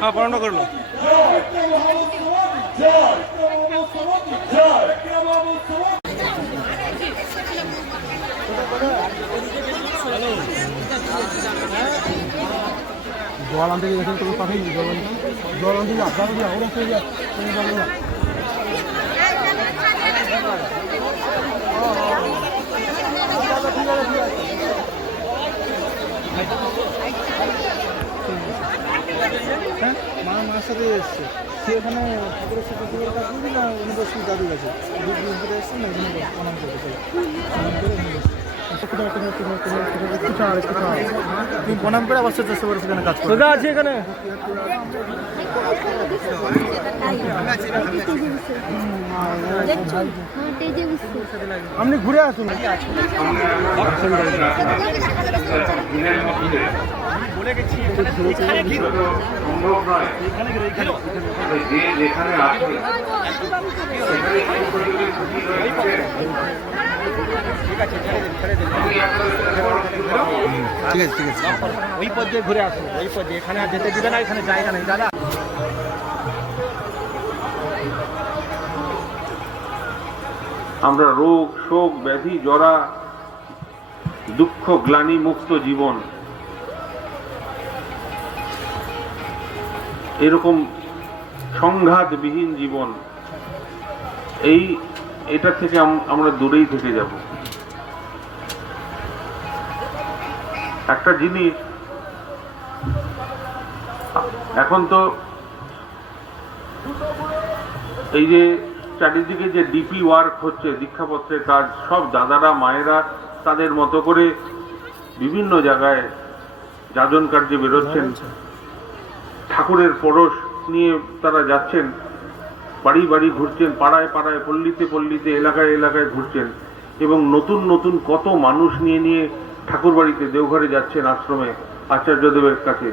হ্যাঁ পড়ানো করলো। জল আনতে গেছেন তোকে পাঠিয়ে জল আনতে যা ওরা চলে যা হ্যাঁ মার সাথে এসছে সে এখানে ঠাকুরের সাথে ঠাকুরের কাজ করবি না ইউনিভার্সিটি দাদুর কাছে এসছে না এখানে প্রণাম করতে তুমি প্রণাম করে আবার চেষ্টা করে সেখানে কাজ করো আছে এখানে আপনি ঘুরে আসুন বলে গেছি ঠিক আছে ঠিক আছে ওই পথ দিয়ে ঘুরে আসুন ওই পথ দিয়ে এখানে যেতে দিবে না এখানে জায়গা নেই দাদা আমরা রোগ শোক ব্যাধি জরা দুঃখ গ্লানি মুক্ত জীবন এরকম সংঘাতবিহীন জীবন এটা থেকে আমরা দূরেই থেকে যাব। একটা জিনিস এখন তো এই যে চারিদিকে যে ডিপি ওয়ার্ক হচ্ছে দীক্ষাপত্রের কাজ সব দাদারা মায়েরা তাদের মতো করে বিভিন্ন জায়গায় যাজন কার্যে বেরোচ্ছেন, ঠাকুরের পরশ নিয়ে তারা যাচ্ছেন, বাড়ি বাড়ি ঘুরছেন, পাড়ায় পাড়ায় পল্লীতে পল্লীতে এলাকায় এলাকায় ঘুরছেন এবং নতুন নতুন কত মানুষ নিয়ে নিয়ে ঠাকুর বাড়িতে দেওঘরে যাচ্ছেন আশ্রমে আচার্যদেবের কাছে।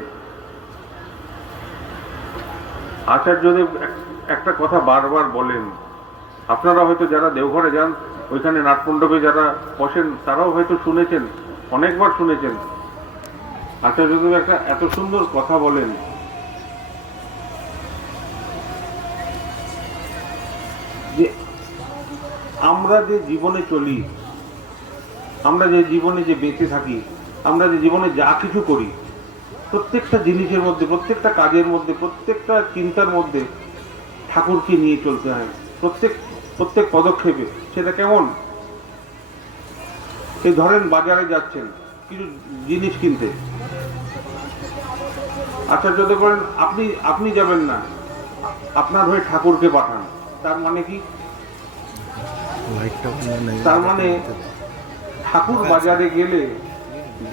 আচার্যদেব একটা কথা বারবার বলেন, আপনারা হয়তো যারা দেওঘরে যান ওইখানে নাটমণ্ডপে যারা বসেন তারাও হয়তো শুনেছেন, অনেকবার শুনেছেন। আচার্যদেব একটা এত সুন্দর কথা বলেন যে আমরা যে জীবনে চলি, আমরা যে জীবনে যে বেঁচে থাকি, আমরা যে জীবনে যা কিছু করি, প্রত্যেকটা জিনিসের মধ্যে, প্রত্যেকটা কাজের মধ্যে, প্রত্যেকটা চিন্তার মধ্যে ঠাকুরকে নিয়ে চলতে হয়। প্রত্যেক পদক্ষেপে সেটা কেমন, এই ধরেন বাজারে যাচ্ছেন কিছু জিনিস কিনতে, আচার্যদেব বলেন আপনি যাবেন না, আপনার হয়ে ঠাকুরকে পাঠান। তার মানে কি? তার মানে ঠাকুর বাজারে গেলে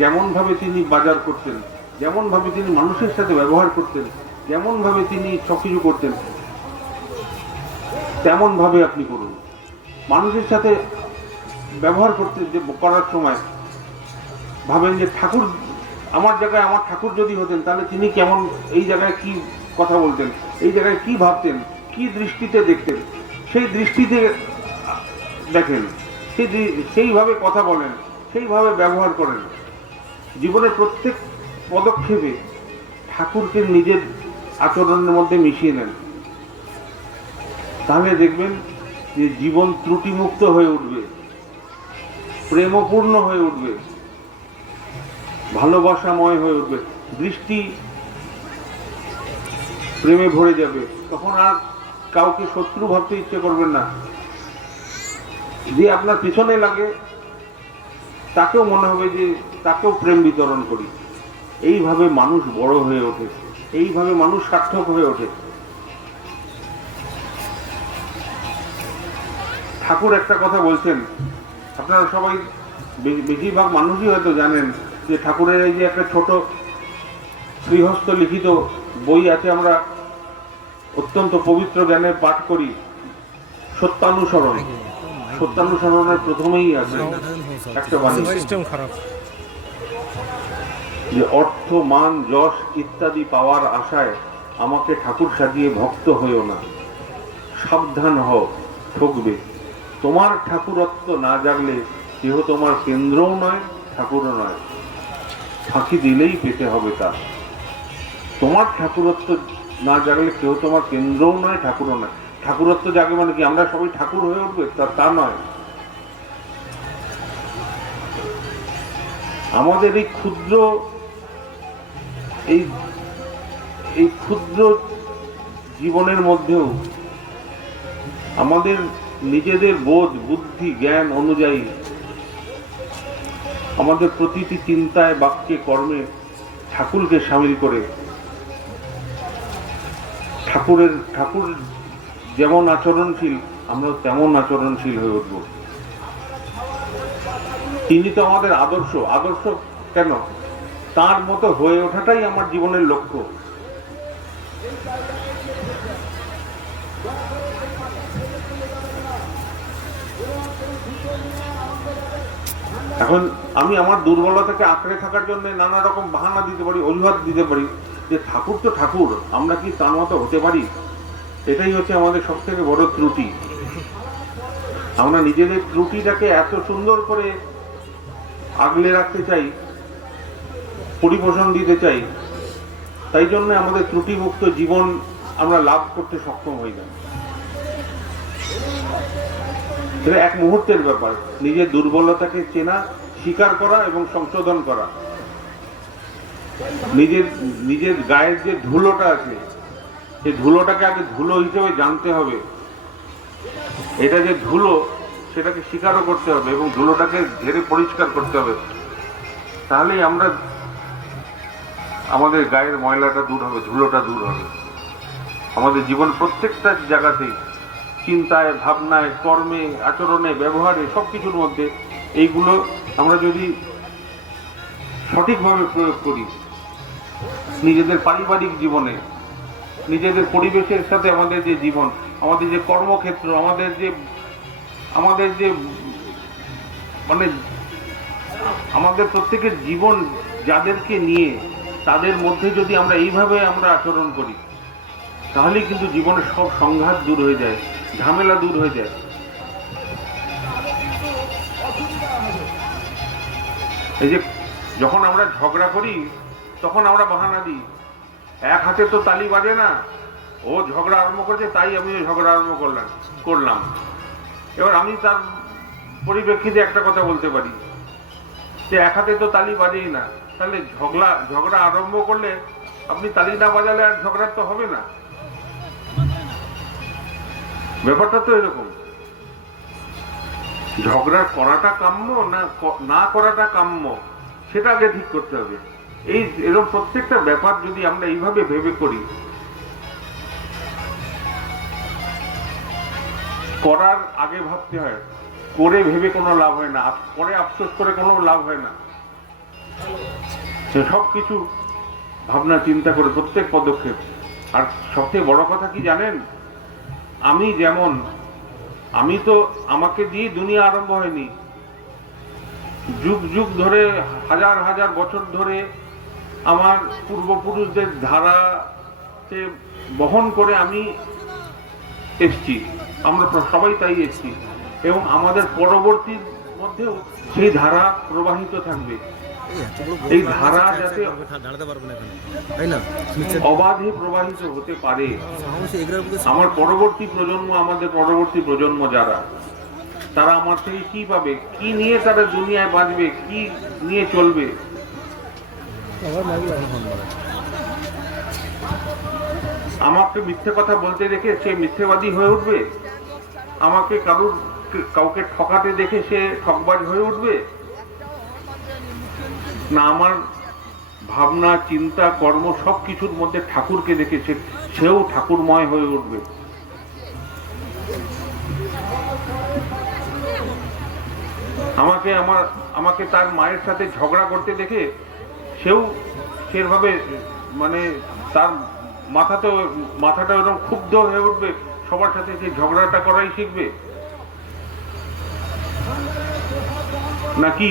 যেমন ভাবে তিনি বাজার করতেন, যেমন ভাবে তিনি মানুষের সাথে ব্যবহার করতেন, যেমন ভাবে তিনি সবকিছু করতেন, তেমন ভাবে আপনি করুন। মানুষের সাথে ব্যবহার করতে করার সময় ভাবেন যে ঠাকুর আমার জায়গায়, আমার ঠাকুর যদি হতেন তাহলে তিনি কেমন, এই জায়গায় কি কথা বলতেন, এই জায়গায় কি ভাবতেন, কি দৃষ্টিতে দেখতেন, সেই দৃষ্টিতে দেখেন, সেইভাবে কথা বলেন, সেইভাবে ব্যবহার করেন। জীবনের প্রত্যেক পদক্ষেপে ঠাকুরকে নিজের আচরণের মধ্যে মিশিয়ে নেন, তাহলে দেখবেন যে জীবন ত্রুটিমুক্ত হয়ে উঠবে, প্রেমপূর্ণ হয়ে উঠবে, ভালোবাসাময় হয়ে উঠবে, দৃষ্টি প্রেমে ভরে যাবে। তখন আর কাউকে শত্রু ভাবতে ইচ্ছে করবেন না, যে আপনার পিছনে লাগে তাকেও মনে হবে যে তাকেও প্রেম বিতরণ করি। এইভাবে মানুষ বড় হয়ে ওঠে, এইভাবে মানুষ সার্থক হয়ে ওঠে। ঠাকুর একটা কথা বলছেন, আপনারা সবাই বেশিরভাগ মানুষই হয়তো জানেন যে ঠাকুরের এই যে একটা ছোট শ্রীহস্ত লিখিত বই আছে, আমরা অত্যন্ত পবিত্র জ্ঞানে পাঠ করি সত্যানুসরণ। সত্যানুসরণের প্রথমেই আছে একটা বাণী সিস্টেম খারাপ। যে অর্থ মান যশ ইত্যাদি পাওয়ার আশায় আমাকে ঠাকুর সাজিয়ে ভক্ত হইও না, সাবধান হও ঠকবে। তোমার ঠাকুরত্ব না জাগলে কেহ তোমার কেন্দ্রও নয় ঠাকুরও নয়, ফাঁকি দিলেই পেতে হবে তা। তোমার ঠাকুরত্ব না জাগলে কেউ তোমার কেন্দ্রও নয় ঠাকুরও নয়। ঠাকুরত্ব জাগে মানে কি আমরা সবাই ঠাকুর হয়ে উঠবে তা নয়। আমাদের এই ক্ষুদ্র এই ক্ষুদ্র জীবনের মধ্যেও আমাদের নিজেদের বোধ বুদ্ধি জ্ঞান অনুযায়ী আমাদের প্রতিটি চিন্তায় বাক্যে কর্মে ঠাকুরকে সামিল করে ঠাকুর যেমন আচরণশীল আমরা তেমন আচরণশীল হয়ে উঠব। তিনি তো আমাদের আদর্শ। আদর্শ কেন? তার মতো হয়ে ওঠাটাই আমার জীবনের লক্ষ্য। এখন আমি আমার দুর্বলতাকে আঁকড়ে থাকার জন্য নানা রকম বাহানা দিতে পারি, অজুহাত দিতে পারি যে ঠাকুর তো ঠাকুর, আমরা কি তার মতো হতে পারি? এটাই হচ্ছে আমাদের সব থেকে বড় ত্রুটি। আমরা নিজেদের ত্রুটিটাকে এত সুন্দর করে আগলে রাখতে চাই, পরিপোষণ দিতে চাই, তাই জন্য আমাদের ত্রুটিমুক্ত জীবন আমরা লাভ করতে সক্ষম হই না। এটা এক মুহূর্তের ব্যাপার। নিজের দুর্বলতাকে চেনা, স্বীকার করা এবং সংশোধন করা। নিজের গায়ের যে ধুলোটা আছে সেই ধুলোটাকে আগে ধুলো হিসেবে জানতে হবে। এটা যে ধুলো সেটাকে স্বীকারও করতে হবে এবং ধুলোটাকে ঝেড়ে পরিষ্কার করতে হবে। তাহলেই আমরা আমাদের গায়ের ময়লাটা দূর হবে, ধুলোটা দূর হবে। আমাদের জীবন প্রত্যেকটা জায়গাতেই চিন্তায় ভাবনায় কর্মে আচরণে ব্যবহারে সবকিছুর মধ্যে এইগুলো আমরা যদি সঠিকভাবে প্রয়োগ করি, নিজেদের পারিবারিক জীবনে নিজেদের পরিবেশের সাথে আমাদের যে জীবন, আমাদের যে কর্মক্ষেত্র, আমাদের যে মানে আমাদের প্রত্যেকের জীবন যাদেরকে নিয়ে তাদের মধ্যে যদি আমরা এইভাবে আমরা আচরণ করি তাহলেই কিন্তু জীবনের সব সংঘাত দূর হয়ে যায়, ঝামেলা দূর হয়ে যায়। এই যে যখন আমরা ঝগড়া করি তখন আমরা বাহানা দিই, এক হাতে তো তালি বাজে না, ও ঝগড়া আরম্ভ করেছে তাই আমিও ঝগড়া আরম্ভ করলাম। এবার আমি তার পরিপ্রেক্ষিতে একটা কথা বলতে পারি যে এক হাতে তো তালি বাজেই না, তাহলে ঝগড়া আরম্ভ করলে আপনি তালি না বাজালে আর ঝগড়া তো হবে না। ব্যাপারটা তো এরকম। ঝগড়া করাটা কাম্য না করাটা কাম্য, সেটা আগে ঠিক করতে হবে। এরকম প্রত্যেকটা ব্যাপার যদি আমরা এইভাবে ভেবে করি, করার আগে ভাবতে হয়, করে ভেবে কোনো লাভ হয় না, পরে আফসোস করে কোনো লাভ হয় না। সব কিছু ভাবনা চিন্তা করে প্রত্যেক পদক্ষেপ। আর সবচেয়ে বড় কথা কি জানেন, আমি তো আমাকে দিয়ে দুনিয়া আরম্ভ হয়নি। যুগ যুগ ধরে হাজার হাজার বছর ধরে আমার পূর্বপুরুষদের ধারাকে বহন করে আমি এসছি, আমরা সবাই তাই এসছি এবং আমাদের পরবর্তীর মধ্যেও সেই ধারা প্রবাহিত থাকবে। এই ধারা যাতে অবাধে প্রবাহিত হতে পারে, আমার পরবর্তী প্রজন্ম, আমাদের পরবর্তী প্রজন্ম যারা, তারা আমার থেকে কি পাবে, কি নিয়ে তারা দুনিয়ায় বাঁচবে, কি নিয়ে চলবে। আমাকে মিথ্যে কথা বলতে দেখে সে মিথ্যেবাদী হয়ে উঠবে? আমাকে কাউকে ঠকাতে দেখে সে ঠকবাজ হয়ে উঠবে? না, আমার ভাবনা চিন্তা কর্ম সবকিছুর মধ্যে ঠাকুরকে দেখে সেও ঠাকুরময় হয়ে উঠবে। আমাকে তার মায়ের সাথে ঝগড়া করতে দেখে সেও সেভাবে মানে তার মাথাটা এরকম ক্ষুব্ধ হয়ে উঠবে, সবার সাথে যে ঝগড়াটা করাই শিখবে, নাকি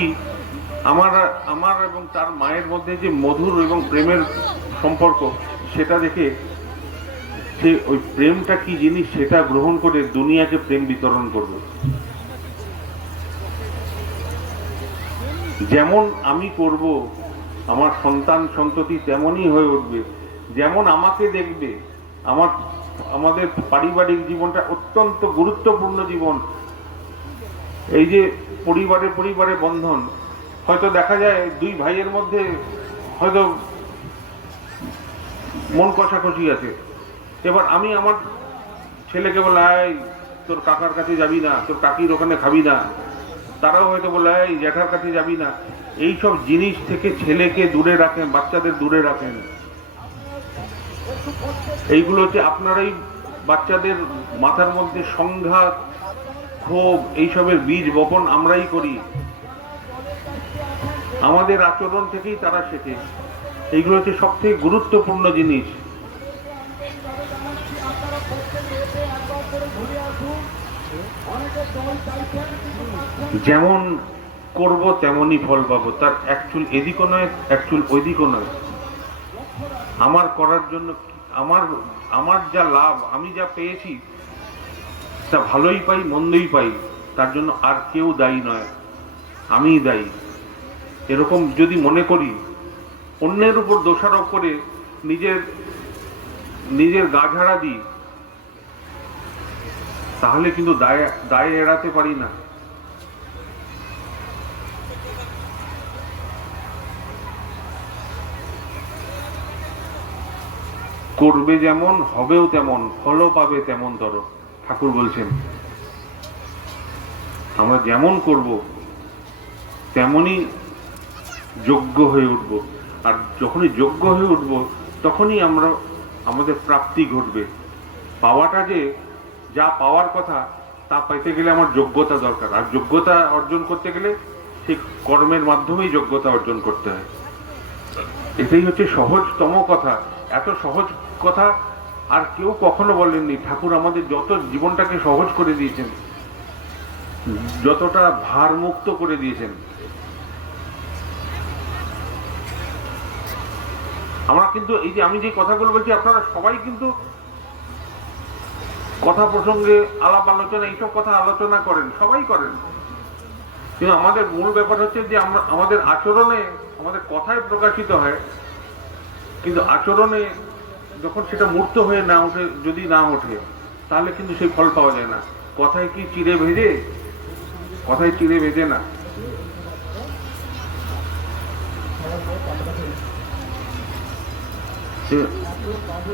আমার এবং তার মায়ের মধ্যে যে মধুর এবং প্রেমের সম্পর্ক সেটা দেখে সে ওই প্রেমটা কি জিনিস সেটা গ্রহণ করে দুনিয়াকে প্রেম বিতরণ করবে। যেমন আমি করব আমার সন্তান সন্ততি তেমনই হয়ে উঠবে, যেমন আমাকে দেখবে। আমাদের পারিবারিক জীবনটা অত্যন্ত গুরুত্বপূর্ণ জীবন। এই যে পরিবারে বন্ধন, হয়তো দেখা যায় দুই ভাইয়ের মধ্যে হয়তো মন কষাকষি আছে, এবার আমি আমার ছেলেকে বলাই তোর কাকার কাছে যাবি না, তোর কাকির ওখানে খাবি না, তারাও হয়তো বলে এই জ্যাঠার কাছে যাবি না। এইসব জিনিস থেকে ছেলেকে দূরে রাখেন, বাচ্চাদের দূরে রাখেন। এইগুলো হচ্ছে আপনারাই বাচ্চাদের মাথার মধ্যে সংঘাত, ক্ষোভ, এইসবের বীজ বপন আমরাই করি। আমাদের আচরণ থেকেই তারা শেখে। এইগুলো হচ্ছে সব থেকে গুরুত্বপূর্ণ জিনিস। যেমন করব তেমনই ফল পাবো, তার অ্যাকচুয়াল এদিকও নয়, অ্যাকচুয়াল ওইদিকও নয়। আমার করার জন্য আমার যা লাভ, আমি যা পেয়েছি তা ভালোই পাই মন্দই পাই, তার জন্য আর কেউ দায়ী নয়, আমিই দায়ী। এরকম যদি মনে করি, অন্যের উপর দোষারোপ করে নিজের গা ঝাড়া দিই, তাহলে কিন্তু দায় এড়াতে পারি না। করবে যেমন হবেও তেমন, ফলও পাবে তেমন তর, ঠাকুর বলছেন। আমরা যেমন করব তেমনই যোগ্য হয়ে উঠব, আর যখনই যোগ্য হয়ে উঠব তখনই আমাদের প্রাপ্তি ঘটবে। পাওয়াটা যে যা পাওয়ার কথা তা পাইতে গেলে আমার যোগ্যতা দরকার, আর যোগ্যতা অর্জন করতে গেলে সেই কর্মের মাধ্যমেই যোগ্যতা অর্জন করতে হয়। এটাই হচ্ছে সহজতম কথা। এত সহজ কথা আর কেউ কখনো বলেননি। ঠাকুর আমাদের যত জীবনটাকে সহজ করে দিয়েছেন, যতটা ভার মুক্ত করে দিয়েছেন। আমরা কিন্তু এই যে আমি যে কথাগুলো বলছি, আপনারা সবাই কিন্তু কথা প্রসঙ্গে আলাপ আলোচনা এইসব কথা আলোচনা করেন, সবাই করেন, কিন্তু আমাদের মূল ব্যাপার হচ্ছে যে আমাদের আচরণে, আমাদের কথায় প্রকাশিত হয়, কিন্তু আচরণে যখন সেটা মূর্ত হয়ে না ওঠে, যদি না ওঠে, তাহলে কিন্তু সেই ফল পাওয়া যায় না। কথায় কি চিড়ে ভেজে? কথায় চিড়ে ভেজে না।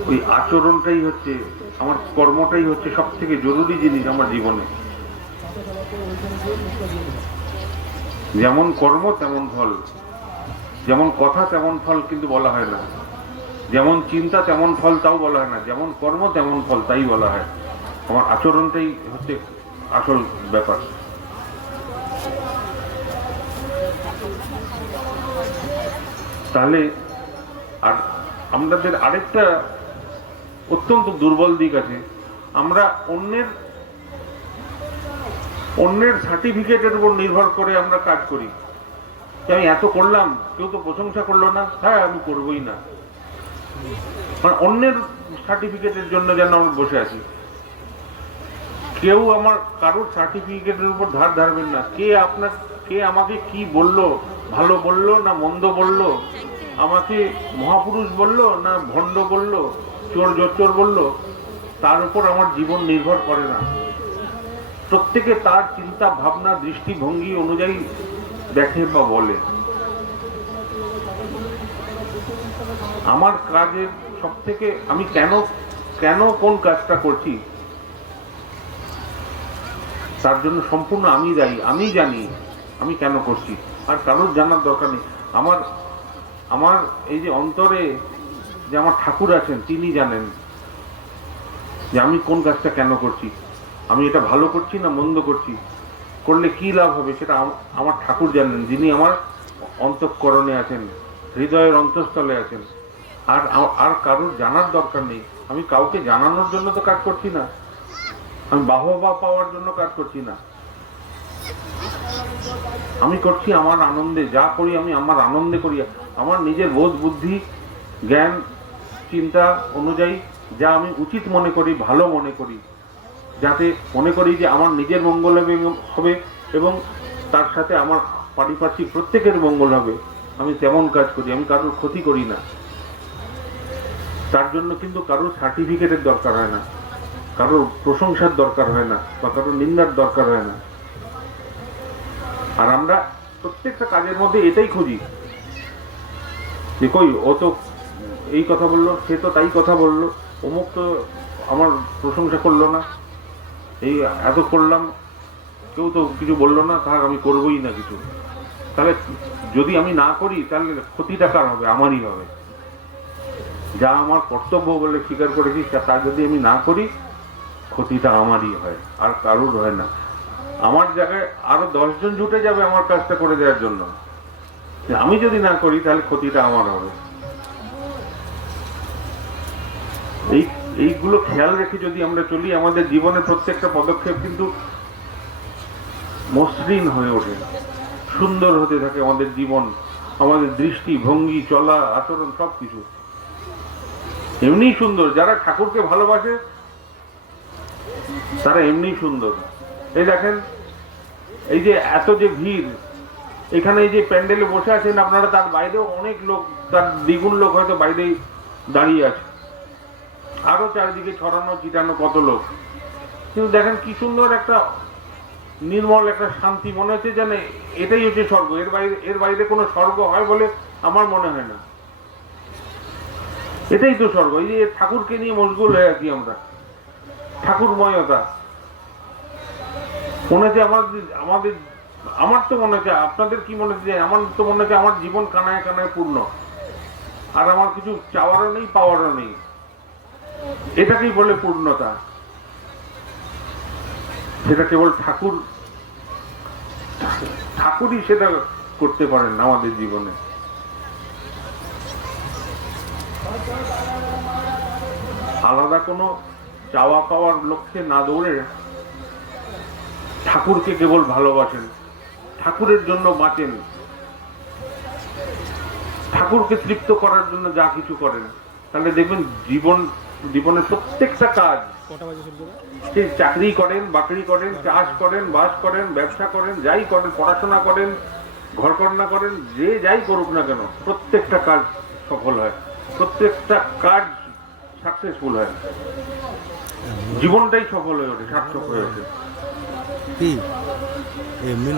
ওই আচরণটাই হচ্ছে আমার, কর্মটাই হচ্ছে সব থেকে জরুরি জিনিস আমার জীবনে। যেমন কর্ম তেমন ফল, যেমন কথা তেমন ফল কিন্তু বলা হয় না, যেমন চিন্তা তেমন ফল তাও বলা হয় না, যেমন কর্ম তেমন ফল তাই বলা হয়। আমার আচরণটাই হচ্ছে আসল ব্যাপার। তাহলে আর আমাদের আরেকটা অত্যন্ত দুর্বল দিক আছে, আমরা অন্যের সার্টিফিকেটের উপর নির্ভর করে আমরা কাজ করি। আমি এত করলাম, কেউ তো প্রশংসা করলো না, হ্যাঁ আমি করবোই না। মানে অন্যের সার্টিফিকেটের জন্য যেন আমরা বসে আছি। কেউ কারোর সার্টিফিকেটের উপর ধার ধারবেন না। কে আমাকে কি বললো, ভালো বললো না মন্দ বললো, আমাকে মহাপুরুষ বললো না ভণ্ড বললো, চোর জোচ্চোর বললো, তার উপর আমার জীবন নির্ভর করে না। প্রত্যেকে তার চিন্তা ভাবনা দৃষ্টিভঙ্গি অনুযায়ী দেখে বা বলে। আমার কাজের সব থেকে আমি কেন কোন কাজটা করছি তার জন্য সম্পূর্ণ আমি দায়ী। আমি জানি আমি কেন করছি, আর কারোর জানার দরকার নেই। আমার এই যে অন্তরে যে আমার ঠাকুর আছেন, তিনি জানেন যে আমি কোন কাজটা কেন করছি, আমি এটা ভালো করছি না মন্দ করছি, করলে কি লাভ হবে সেটা আমার ঠাকুর জানেন, যিনি আমার অন্তঃকরণে আছেন, হৃদয়ের অন্তঃস্থলে আছেন। আর আর কারোর জানার দরকার নেই। আমি কাউকে জানানোর জন্য তো কাজ করছি না, আমি বাহবা পাওয়ার জন্য কাজ করছি না। আমি করছি আমার আনন্দে, যা করি আমি আমার আনন্দে করি, আমার নিজের বোধ বুদ্ধি জ্ঞান চিন্তা অনুযায়ী যা আমি উচিত মনে করি, ভালো মনে করি, যাতে মনে করি যে আমার নিজের মঙ্গল হবে এবং তার সাথে আমার পারিপার্শ্বিক প্রত্যেকের মঙ্গল হবে, আমি তেমন কাজ করি। আমি কারোর ক্ষতি করি না। তার জন্য কিন্তু কারোর সার্টিফিকেটের দরকার হয় না, কারোর প্রশংসার দরকার হয় না, বা কারোর নিন্দার দরকার হয় না। আর আমরা প্রত্যেকটা কাজের মধ্যে এটাই খুঁজি যে কই ও তো এই কথা বললো, সে তো তাই কথা বললো, অমুক তো আমার প্রশংসা করলো না, এই এত করলাম কেউ তো কিছু বললো না, তাহলে আমি করবোই না কিছু। তাহলে যদি আমি না করি তাহলে ক্ষতিটা কার হবে? আমারই হবে। যা আমার কর্তব্য বলে স্বীকার করেছি তা যদি আমি না করি, ক্ষতিটা আমারই হয়, আর কারোর হয় না। আমার জায়গায় আরো 10 জন জুটে যাবে আমার কাজটা করে দেওয়ার জন্য, আমি যদি না করি তাহলে ক্ষতিটা আমার হবে। এইগুলো খেয়াল রেখে যদি আমরা চলি, আমাদের জীবনের প্রত্যেকটা পদক্ষেপ কিন্তু মসৃণ হয়ে ওঠে, সুন্দর হতে থাকে আমাদের জীবন, আমাদের দৃষ্টি ভঙ্গি চলা আচরণ সবকিছু এমনি সুন্দর। যারা ঠাকুরকে ভালোবাসে তারা এমনি সুন্দর। এই দেখেন, এই যে এত যে ভিড়, এখানে এই যে প্যান্ডেলে বসে আছেন আপনারা, তার বাইরেও অনেক লোক, তার দ্বিগুণ লোক হয়তো বাইরেই দাঁড়িয়ে আছে, আরো চারিদিকে ছড়ানো ছিটানো কত লোক। কিন্তু দেখেন কি সুন্দর একটা নির্মল একটা শান্তি, মনে হচ্ছে যেন এটাই হচ্ছে স্বর্গ। এর বাইরে কোনো স্বর্গ হয় বলে আমার মনে হয় না। এটাই তো স্বর্গ। এই যে ঠাকুরকে নিয়ে মশগুল হয়ে আছি আমরা, ঠাকুরময়তা মনে হচ্ছে আমাদের আমার তো মনে হচ্ছে, আপনাদের কি মনে হচ্ছে? আমার তো মনে হচ্ছে আমার জীবন কানায় কানায় পূর্ণ, আর আমার কিছু চাওয়ারও নেই পাওয়ারও নেই। এটাকেই বলে পূর্ণতা। সেটা কেবল ঠাকুরই সেটা করতে পারেন আমাদের জীবনে। আলাদা কোনো চাওয়া পাওয়ার লক্ষ্যে না দৌড়ে ঠাকুরকে কেবল ভালোবাসেন, ঠাকুরের জন্য বাঁচেন, ঠাকুরকে তৃপ্ত করার জন্য যা কিছু করেন, তাহলে দেখবেন জীবনের প্রত্যেকটা কাজ, চাকরি করেন, বাকরি করেন, চাষ করেন, বাস করেন, ব্যবসা করেন, যাই করেন, পড়াশোনা করেন, ঘরকন্না করেন, যে যাই করুক না কেন, প্রত্যেকটা কাজ সফল হয়, প্রত্যেকটা কাজ সাকসেসফুল হয়, জীবনটাই সফল হয়ে ওঠে, সার্থক হয়ে ওঠে। কি এমনি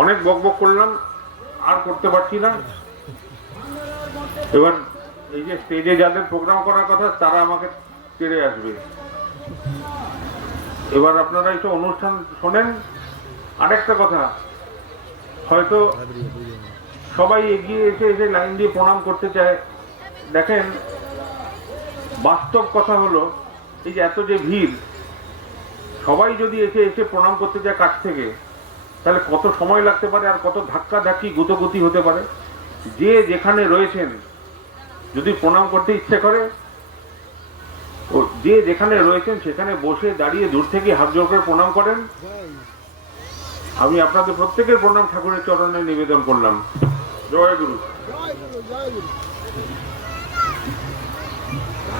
অনেক বকবক করলাম, আর করতে পারছি না। এবার এই যে স্টেজে যাদের প্রোগ্রাম করার কথা তারা আমাকে ছেড়ে আসবে। এবার আপনারা একটু অনুষ্ঠান শোনেন। আরেকটা কথা, হয়তো সবাই এগিয়ে এসে লাইন দিয়ে প্রণাম করতে চায়। দেখেন, বাস্তব কথা হলো, এই যে এত যে ভিড়, সবাই যদি এসে প্রণাম করতে চায় কাছ থেকে, তাহলে কত সময় লাগতে পারে, আর কত ধাক্কা ধাক্কি গুতোগুতি হতে পারে। যে যেখানে রয়েছেন যদি প্রণাম করতে ইচ্ছে করে, যে যেখানে রয়েছেন সেখানে বসে দাঁড়িয়ে দূর থেকে হাত জোড় করে প্রণাম করেন। আমি আপনাদের প্রত্যেকের প্রণাম ঠাকুরের চরণে নিবেদন করলাম। জয় গুরু।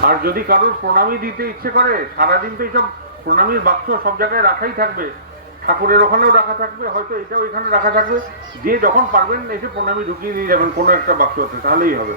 আর যদি কারোর প্রণামী দিতে ইচ্ছে করে, সারাদিন তো এইসব প্রণামীর বাক্স সব জায়গায় রাখাই থাকবে, ঠাকুরের ওখানেও রাখা থাকবে, হয়তো এটাও এখানে রাখা থাকবে। যে যখন পারবেন এসে প্রণামী ঢুকিয়ে দিয়ে যাবেন কোনো একটা বাক্সতে, তাহলেই হবে।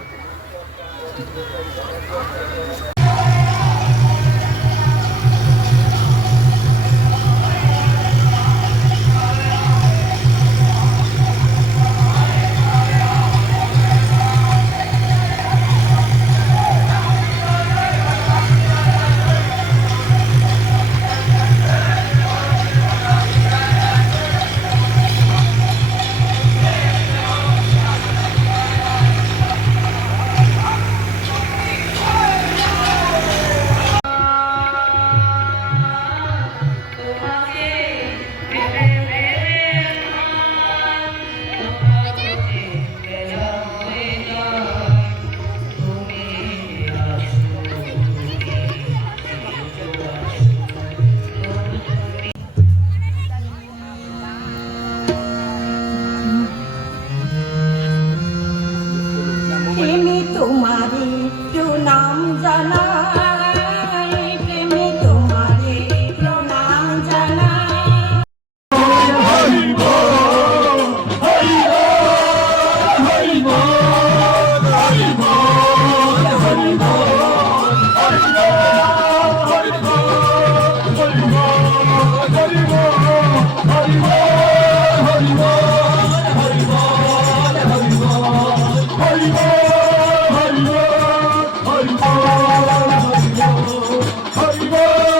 হরি বল